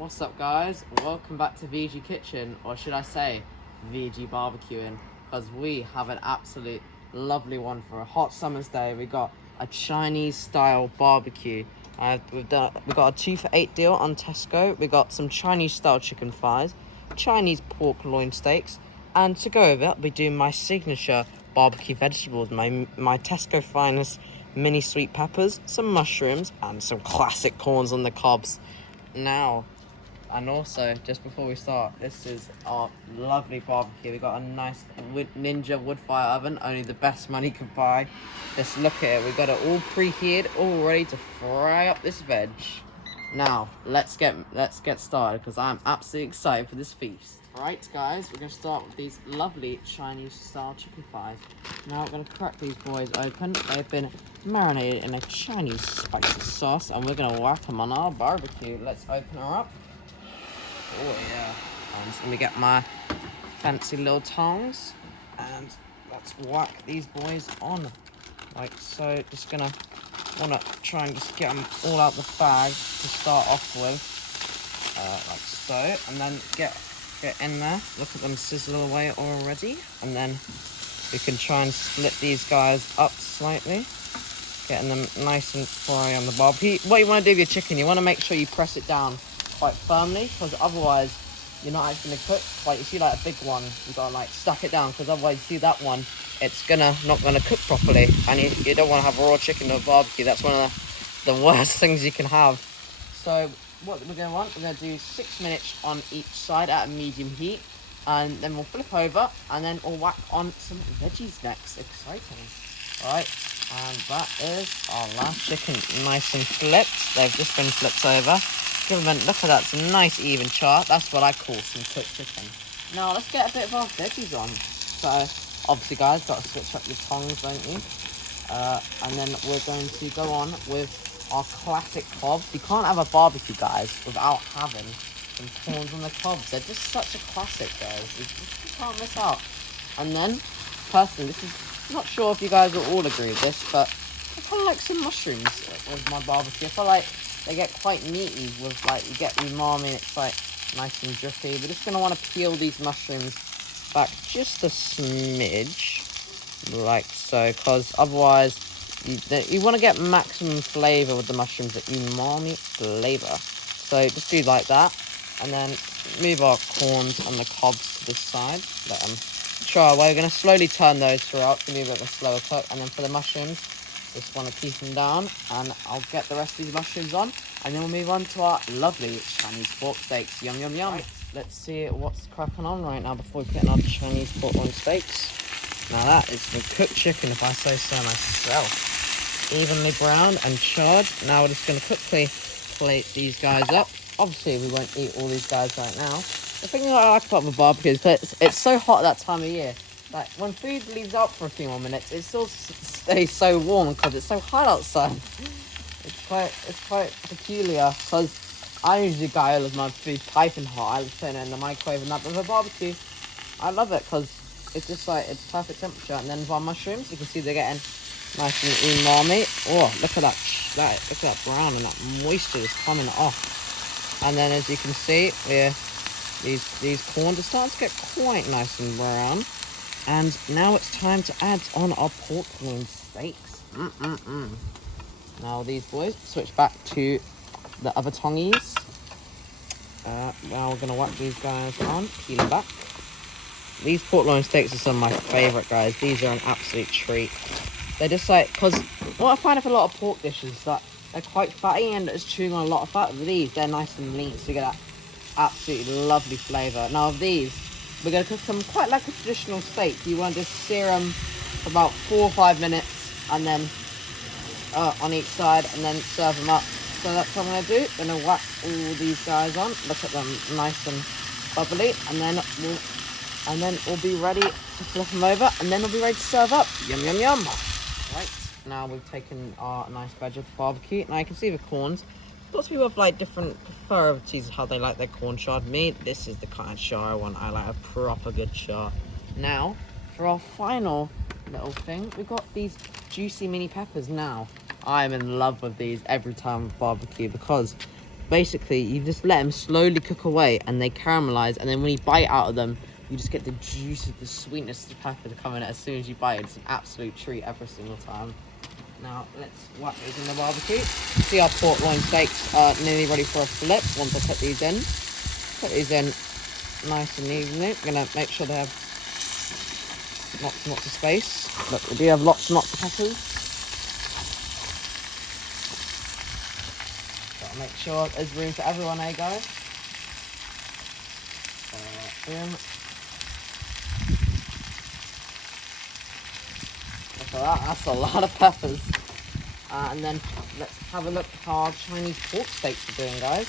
What's up, guys? Welcome back to VG Kitchen, or should I say VG Barbecuing, because we have an absolute lovely one for a hot summer's day. We got a Chinese style barbecue. We got a 2 for $8 deal on Tesco. We got some Chinese style chicken thighs, Chinese pork loin steaks, and to go over, I'll be doing my signature barbecue vegetables, my Tesco finest mini sweet peppers, some mushrooms, and some classic corns on the cobs. Now, and also, just before we start, this is our lovely barbecue. We got a nice Ninja wood fire oven, only the best money could buy. Just look at it, we got it all preheated, all ready to fry up this veg. Now, let's get started, because I'm absolutely excited for this feast. Alright guys, we're going to start with these lovely Chinese style chicken thighs. Now we're going to crack these boys open. They've been marinated in a Chinese spicy sauce, and we're going to whack them on our barbecue. Let's open her up. Oh yeah, I'm just gonna get my fancy little tongs and let's whack these boys on like so. Just wanna try and just get them all out the bag to start off with, like so, and then get in there. Look at them sizzle away already, and then we can try and split these guys up slightly, getting them nice and fry on the barbecue. What you want to do with your chicken, you want to make sure you press it down quite firmly, because otherwise you're not actually going to cook. Like you see like a big one, you gotta like stuck it down, because otherwise you see that one, it's not gonna cook properly, and you don't want to have raw chicken or barbecue. That's one of the worst things you can have. So what we're going to want, we're going to do 6 minutes on each side at a medium heat, and then we'll flip over and then we'll whack on some veggies next. Exciting. Alright, and that is our last chicken, nice and flipped. They've just been flipped over. Look at that, some nice even char. That's what I call some cooked chicken. Now let's get a bit of our veggies on. So obviously guys, got to switch up your tongs, don't you? And then we're going to go on with our classic cobs. You can't have a barbecue, guys, without having some corns on the cobs. They're just such a classic, guys. You can't miss out. And then, personally, I'm not sure if you guys will all agree with this, but I kind of like some mushrooms with my barbecue. I feel like they get quite meaty with, like, you get umami and it's like nice and drippy. We're just going to want to peel these mushrooms back just a smidge, like so, because otherwise you want to get maximum flavour with the mushrooms, the umami flavour. So just do like that, and then move our corns and the cobs to this side. Let them try away. We're going to slowly turn those throughout. It's going to be a bit of a slower cook. And then for the mushrooms, just want to keep them down, and I'll get the rest of these mushrooms on, and then we'll move on to our lovely Chinese pork steaks. Yum, yum, yum. Right, let's see what's cracking on right now before we put in our Chinese pork loin steaks. Now that is some cooked chicken, if I say so myself. Evenly browned and charred. Now we're just going to quickly plate these guys up. Obviously, we won't eat all these guys right now. The thing that I like about my barbecue is that it's so hot that time of year. Like, when food leaves out for a few more minutes, it still stays so warm because it's so hot outside. It's quite peculiar, because I usually go all of my food piping hot. I just put it in the microwave and that, but for barbecue, I love it because it's just like, it's perfect temperature. And then with our mushrooms, you can see they're getting nice and umami. Oh, look at that brown, and that moisture is coming off. And then as you can see, these corns are starting to get quite nice and brown. And now it's time to add on our pork loin steaks. Now these boys, switch back to the other tongies. Now we're going to whack these guys on, peel them back. These pork loin steaks are some of my favourite, guys. These are an absolute treat. They're just like, because what I find with a lot of pork dishes is that they're quite fatty and it's chewing on a lot of fat. With these, they're nice and lean, so you get that absolutely lovely flavour. Now with these, we're going to cook them quite like a traditional steak. You want to just sear them for about 4 or 5 minutes, and then on each side, and then serve them up. So that's what I'm going to do. I'm going to whack all these guys on. Look at them, nice and bubbly, and then we'll be ready to flip them over, and then we'll be ready to serve up. Yum, yum, yum. Right, now we've taken our nice veg of barbecue. Now you can see the corns. Lots of people have like different preferities of how they like their corn charred. Me, this is the kind of char I want. I like a proper good char. Now, for our final little thing, we've got these juicy mini peppers. Now, I'm in love with these every time with barbecue, because basically you just let them slowly cook away and they caramelize, and then when you bite out of them, you just get the juice of the sweetness of the pepper to come in as soon as you bite it. It's an absolute treat every single time. Now let's whack these in the barbecue. See, our pork loin steaks are nearly ready for a flip once I put these in. Put these in nice and evenly. I'm gonna make sure they have lots and lots of space. Look, we do have lots and lots of peppers. Gotta make sure there's room for everyone, eh guys? Boom. Look at that, that's a lot of peppers. And then let's have a look at how our Chinese pork steaks are doing, guys.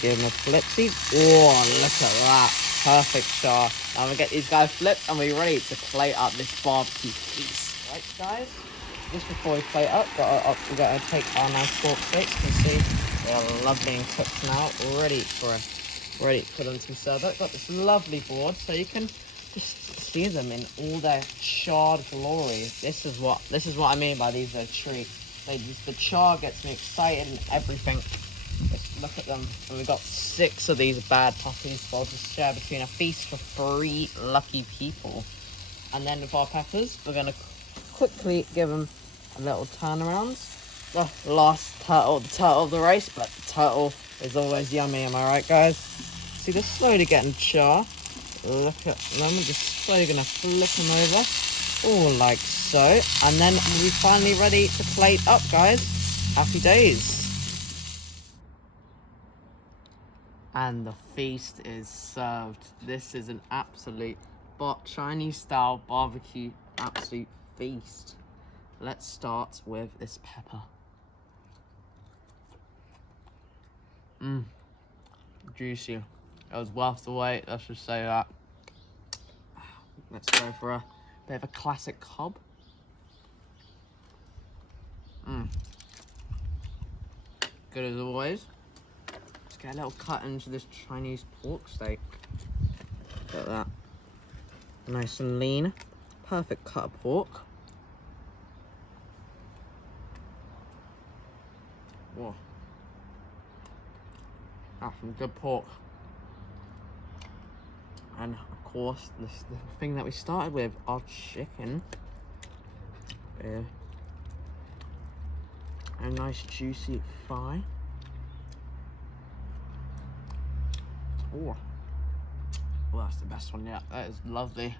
Give them a flipsy. Oh, look at that. Perfect char. Now we get these guys flipped and we're ready to plate up this barbecue feast. Right, guys? Just before we plate up, we gotta take our nice pork steaks. You can see they're lovely and cooked now, ready for them to be served. I've got this lovely board, so you can just see them in all their charred glory. This is what I mean by these are a treat. The char gets me excited and everything. Just look at them. And we've got 6 of these bad puppies for to share between a feast for 3 lucky people. And then with our peppers, we're gonna quickly give them a little turnaround. The last turtle, the turtle of the race, but the turtle is always yummy, am I right, guys? See, they're slowly getting char. Look at them, we're just slowly gonna flip them over, all like so. And then we'll be finally ready to plate up, guys. Happy days. And the feast is served. This is an absolute Chinese style barbecue absolute feast. Let's start with this pepper. Juicy. It was worth the wait, let's just say that. Let's go for a bit of a classic cob. Good as always. Let's get a little cut into this Chinese pork steak. Look at that. Nice and lean. Perfect cut of pork. Whoa. That's some good pork. And of course, the thing that we started with, our chicken. A nice juicy thigh. Oh, well, that's the best one yet. That is lovely.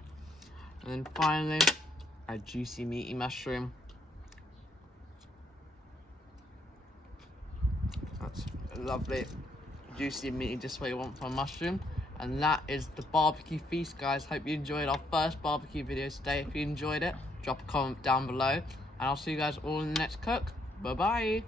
And then finally, a juicy meaty mushroom. That's lovely, juicy meaty, just what you want from a mushroom. And that is the barbecue feast, guys. Hope you enjoyed our first barbecue video today. If you enjoyed it, drop a comment down below. And I'll see you guys all in the next cook. Bye-bye.